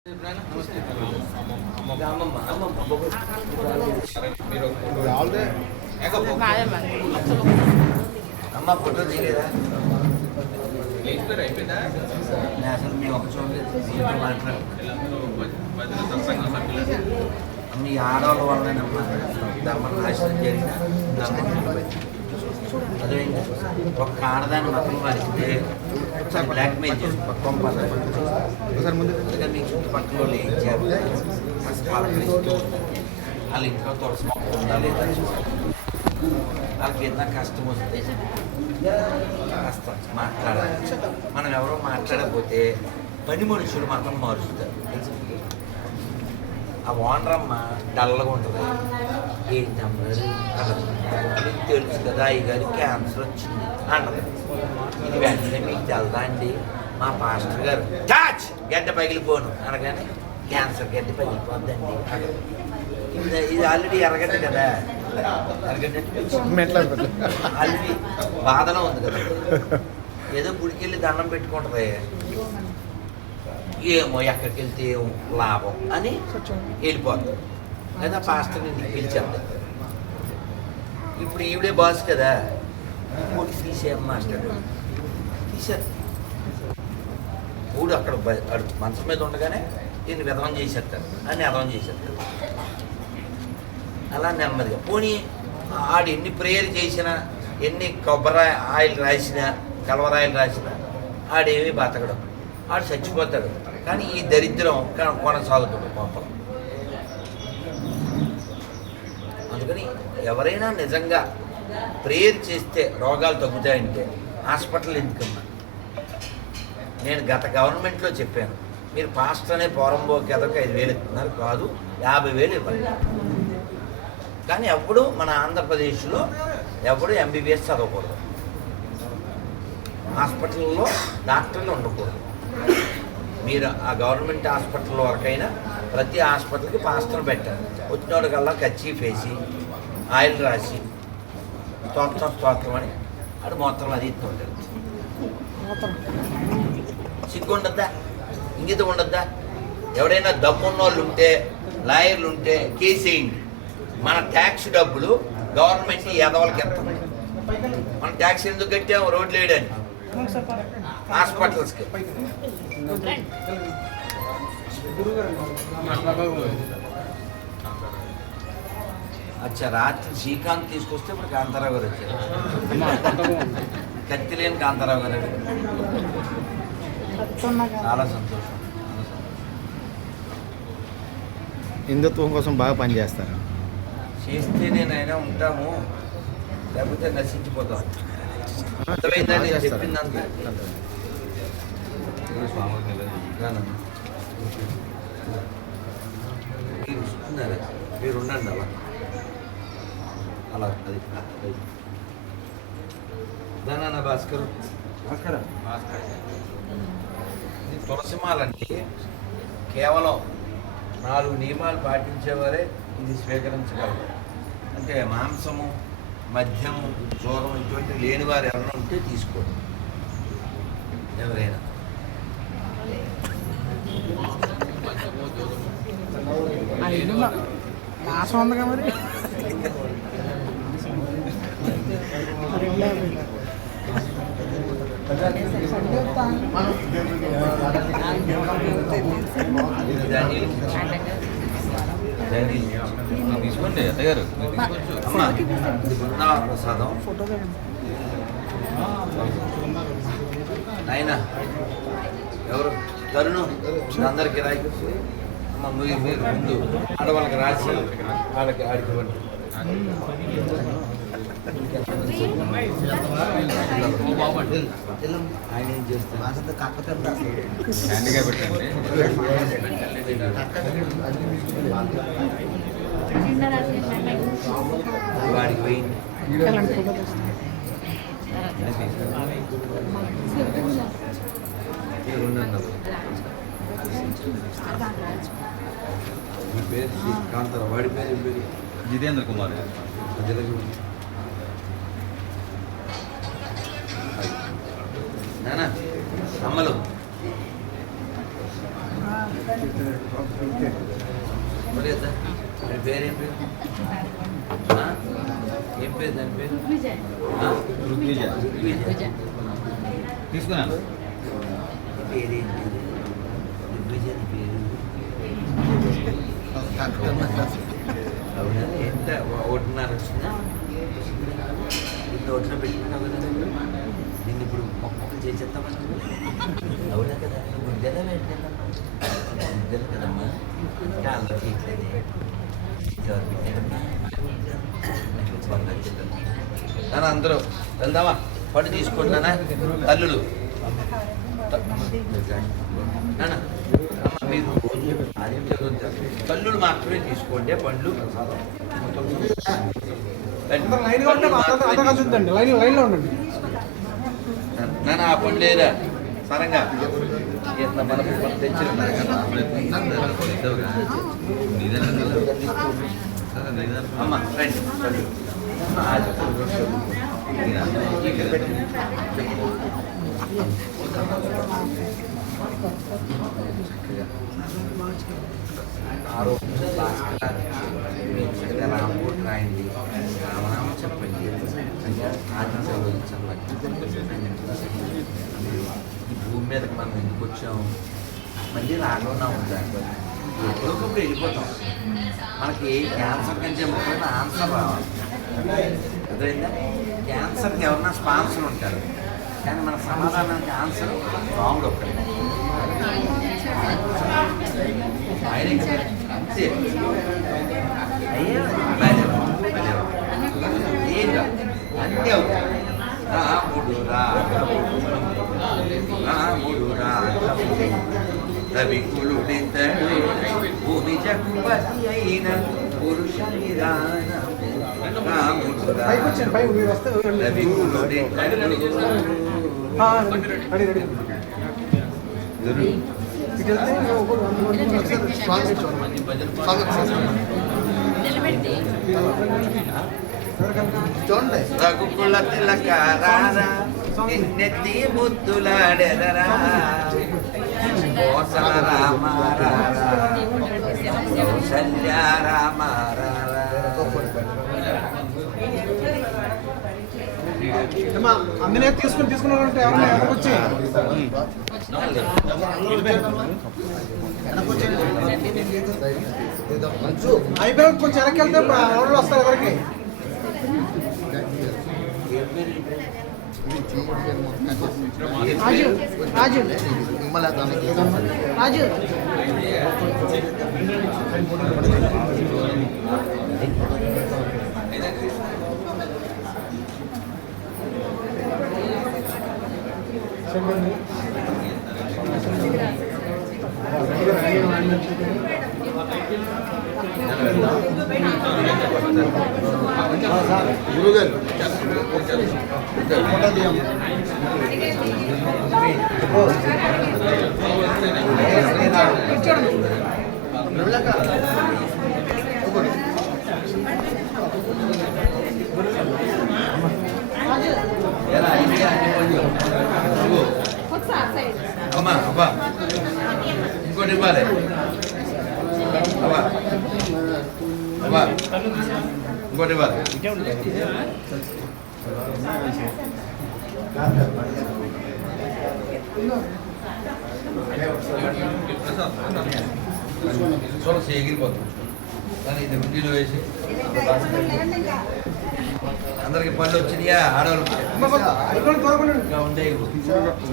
అమ్మ ఫోటో తీయలేదా? అసలు మీ ఒక చూడలేదు మాట్లాడు. మీ ఆడవాళ్ళ వల్లనేమ్మా ధర్మం నాశనం జరిగిన అదేంటి ఒక ఆడదాన్ని మతం మారిస్తే బ్లాక్మెయిల్ చేసి పక్కన ముందుగా మీ చుట్టుపక్కల వాళ్ళు ఏం చేస్తారు పలకరిస్తూ వాళ్ళ ఇంట్లో తులసి మొక్క ఉందా లేదా వాళ్ళకి ఏదైనా కష్టం వస్తే కష్టం మాట్లాడాలి. మనం ఎవరో మాట్లాడకపోతే పని మనుషులు మతం మారుస్తారు. ఆ ఓనరమ్మ డల్గా ఉంటుంది. ఏంటి అమ్మారు మీకు తెలుసు కదా అయ్య గారి క్యాన్సర్ వచ్చింది అంటది. ఇది వెంటనే మీకు తెలదా అండి మా పాస్టర్ గారు టాచ్ గడ్డ పగిలిపోను అనగానే క్యాన్సర్ గడ్డ పగిలిపోద్దండి అంటది. ఇది ఆల్రెడీ ఎర్రగడ్డ కదా, ఎర్రగడ్డ ఆల్రెడీ బాధలో ఉంది కదా, ఏదో గుడికి వెళ్ళి దండం పెట్టుకుంటుంది. ఏమో ఎక్కడికి వెళ్తే లాభం అని వెళ్ళిపోతుంది. లేదా పాస్టర్ ఇంటికి పిలిచేద్దాం. ఇప్పుడు ఈవిడే బాస్ కదా, ఊడి తీసేయం మాస్టర్ తీసేది. ఊడు అక్కడ మంచం మీద ఉండగానే దీన్ని విధవం చేసేస్తారు అని విధవం చేసేస్తారు. అలా నెమ్మదిగా పోనీ ఆడు ఎన్ని ప్రేయర్ చేసినా ఎన్ని కొబ్బరి ఆయిల్ రాసినా కలవరాయిలు రాసినా ఆడేమీ బతకడం, ఆడు చచ్చిపోతాడు. కానీ ఈ దరిద్రం కొనసాగుతుంది పాపం. అందుకని ఎవరైనా నిజంగా ప్రేయర్ చేస్తే రోగాలు తగ్గుతాయంటే హాస్పిటల్ ఎందుకమ్మా? నేను గత గవర్నమెంట్లో చెప్పాను, మీరు పాస్టర్ అనే పోరంబోకి ఎదొక 5,000 ఇస్తున్నారు కాదు 50,000 ఇవ్వాలి. కానీ ఎప్పుడు మన ఆంధ్రప్రదేశ్లో ఎవడు ఎంబీబీఎస్ చదవకూడదు, హాస్పిటల్లో డాక్టర్లు ఉండకూడదు. మీరు ఆ గవర్నమెంట్ హాస్పిటల్ వరకైనా ప్రతి హాస్పిటల్కి పాస్టర్ పెట్టారు. వచ్చినోడికల్లా కర్చీఫ్ వేసి ఆయిల్ రాసి స్తోత్రం అని అది మొత్తం అది ఇస్తుంటారు. సిగ్గు ఉండద్దా? ఇంగితం ఉండద్దా? ఎవడైనా దమ్మున్న వాళ్ళు ఉంటే లాయర్లు ఉంటే కేసేయండి. మన ట్యాక్స్ డబ్బులు గవర్నమెంట్ ఎదవలకి ఎత్తుంది. మన ట్యాక్స్ ఎందుకు కట్టాము? రోడ్లు వేయడానికి, హాస్పిటల్స్కి. అచ్చా రాత్రి శ్రీకాంత్ తీసుకొస్తే ఇప్పుడు కాంతారావు గారు వచ్చారు. కత్తి లేని కాంతారావు గారు చాలా సంతోషం. హిందుత్వం కోసం బాగా పనిచేస్తారు. చేస్తే నేనైనా ఉంటాము, లేకపోతే నశించిపోతాం. అర్థమైందని చెప్పిందంతా మీరు ఇస్తున్నారా? మీరు ఉండండి అలా అలా అది దానా భాస్కర్ తులసిమాలంటే కేవలం 4 నియమాలు పాటించేవారే ఇది స్వీకరించగలరు. అంటే మాంసము, మద్యము, జోరం ఇటువంటి లేని వారు ఎవరైనా ఉంటే తీసుకోండి. ఎవరైనా మాసం ఉందిగా మరి తీసుకోండి అత్తగారు. ప్రసాదం అయినా ఎవరు తరుణం అందరికి రాయి అమ్మ మీరు ముందు ఆడవాళ్ళకి రాసి వాళ్ళకి ఆడిపోండి. ఆయన ఏం చేస్తారు? వాడికి పోయింది. మీ పేరు కాంతారా, వాడి పేరు ఏం పేరు? జితేంద్ర కుమార్. నానా అమ్మలు లేదా మీ పేరేం పేరు ఏం పేరు దాని పేరు తీసుకున్నాను పేరేంటి దిగ్విజయ్ పేరు అవునా ఎంత 1.5 వచ్చిందా నోట్లో పెట్టుకున్నావు కదా నిన్ను ఇప్పుడు మొక్కలు చేసేస్తామని అవునా కదా గుడ్డెలా పెట్టానమ్మా గుడ్డెలు కదమ్మా చాలా చేయట్లేదు నాన్న అందరూ వెళ్దామా పట్టు తీసుకుంటున్నానా తల్లులు నాన్న మీరు కల్లులు మాత్రమే తీసుకోండి పండ్లు నాన్న ఆ పండ్లు లేదా సరంగా మన తెచ్చిన అమ్మ రండి రాంపూర్ రాయండి రామనామం చెప్పండి ఈ భూమి మీదకి మనం ఎందుకు వచ్చాము మళ్ళీ రాకుండా ఉంటాం ఎప్పుడో ఒకప్పుడు వెళ్ళిపోతాం మనకి క్యాన్సర్ కంటే ముఖ్యమైన ఆన్సర్ రావాలి అదైందా క్యాన్సర్కి ఎవరన్నా స్పాన్సర్ ఉంటారు కానీ మన సమాధానానికి ఆన్సర్ రాంగ్ ఒకటి ఆయనే కదా అంతే అయ్యే ఏం అంతే అవుతుంది రాముడు రవికులుడితడు భూమి జగపతి అయిన పురుష రాముడు రవికులుడితడు రఘుకుల తిలకారా నిన్నెత్తి ముద్దులాడెదరా కోసల రామారా కౌసల్య రామారా అందునే తీసుకున్నారంటే వచ్చి అయిపోయి కొంచెం వెనక్కి వెళ్తే వాళ్ళు వస్తారు ఎవరికి రాజు రాజు రాజు గురుగారు అమ్మా అబ్బా ఇంకోటి ఇవ్వాలి అబ్బా అబ్బా ఇంకోటి ఇవ్వాలి చూడ ఎగిరిపోతుంది కానీ ఇది ఉండిలో వేసి అందరికి పళ్ళు వచ్చినాయా ఆడవాళ్ళు ఉండే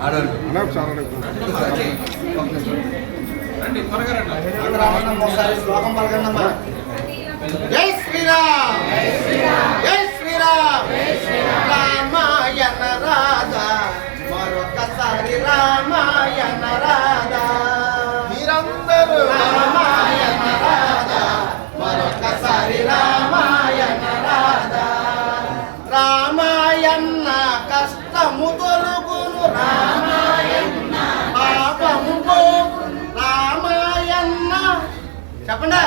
ఆడవాళ్ళు జై శ్రీరామ్ జై శ్రీరామ్ రామాయణ రాధా మరొకసారి రామాయణ రాధా మీరందరూ రామాయణ రాధా మరొకసారి రామాయణ రాధా రామాయణ కష్టము తొలుగును రామాయణ పాపము పోగును రామాయణ చెప్పండి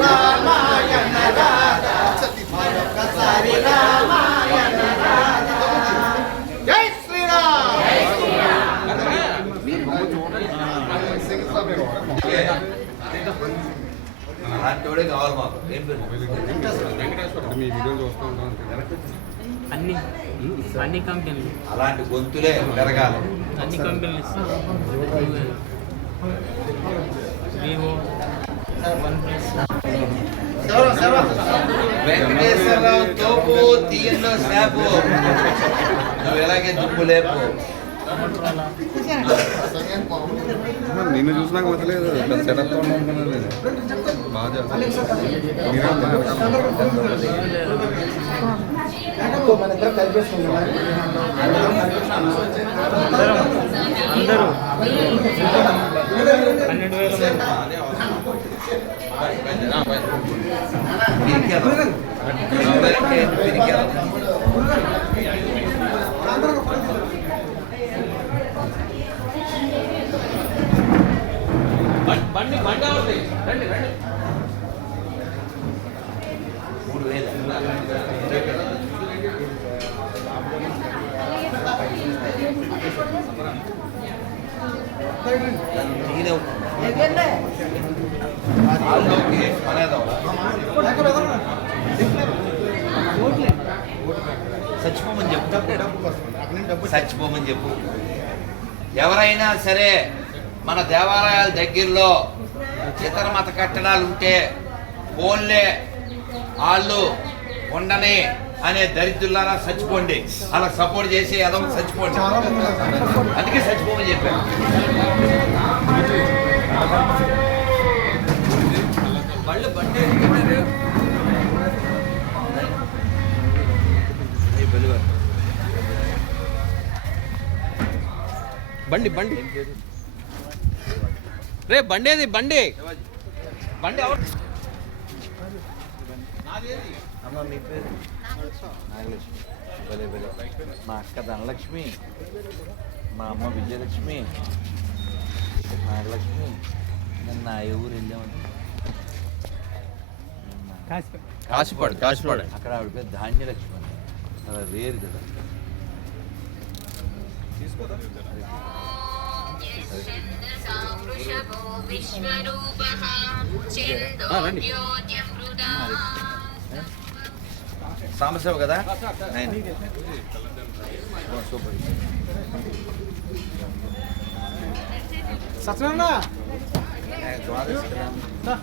రామాయణ రాధా మరొకసారి రామాయణ రాధా జై శ్రీరామ్ అలాంటి వాడే కావాలి మాకు. ఏం పేరు? మీ వీడియో చూస్తూ ఉంటాం. అన్ని కంపెనీలు అలాంటి గొంతులే పెరగాలి. అన్ని కంపెనీలు ఇస్తాం. వివో, వన్ ప్లస్, వెంకటేశ్వరరావు తోపు తీయంలో స్నాపు. నువ్వు ఎలాగే దుమ్ము లేపు. మోటరోలా, నిన్ను చూసినాక వదిలేదు సెటప్ అనుకున్నాను నేను బాగా చేస్తాను. మన ఇద్దరు కలిపేసుకుంటాం. అందరూ 12,000 బండి రండి 3,000 చచ్చిపోమని చెప్పు. చచ్చిపోమని చెప్పు. ఎవరైనా సరే మన దేవాలయాల దగ్గరలో ఇతర మత కట్టడాలు ఉంటే పోన్లే వాళ్ళు ఉండని అనే దరిద్రులారా చచ్చిపోండి. అలా సపోర్ట్ చేసి ఏదో చచ్చిపోండి. అందుకే చచ్చిపోమని చెప్పాను. బండి బండి రే బండేది బండి బండి ఎవరు? అమ్మ మీ పేరు? నాగలక్ష్మి. భలే భలే. మా అక్క ధనలక్ష్మి, మా అమ్మ విజయలక్ష్మి, నాగలక్ష్మి. నిన్న ఏ ఊరు వెళ్ళామండి? కాశీపాడు అక్కడ ఆవిడ పేరు ధాన్యలక్ష్మి అండి. అలా వేరు కదా. సాంబశివ కదా. సూపర్. సత్యనారాయణ ద్వాదశి కదా.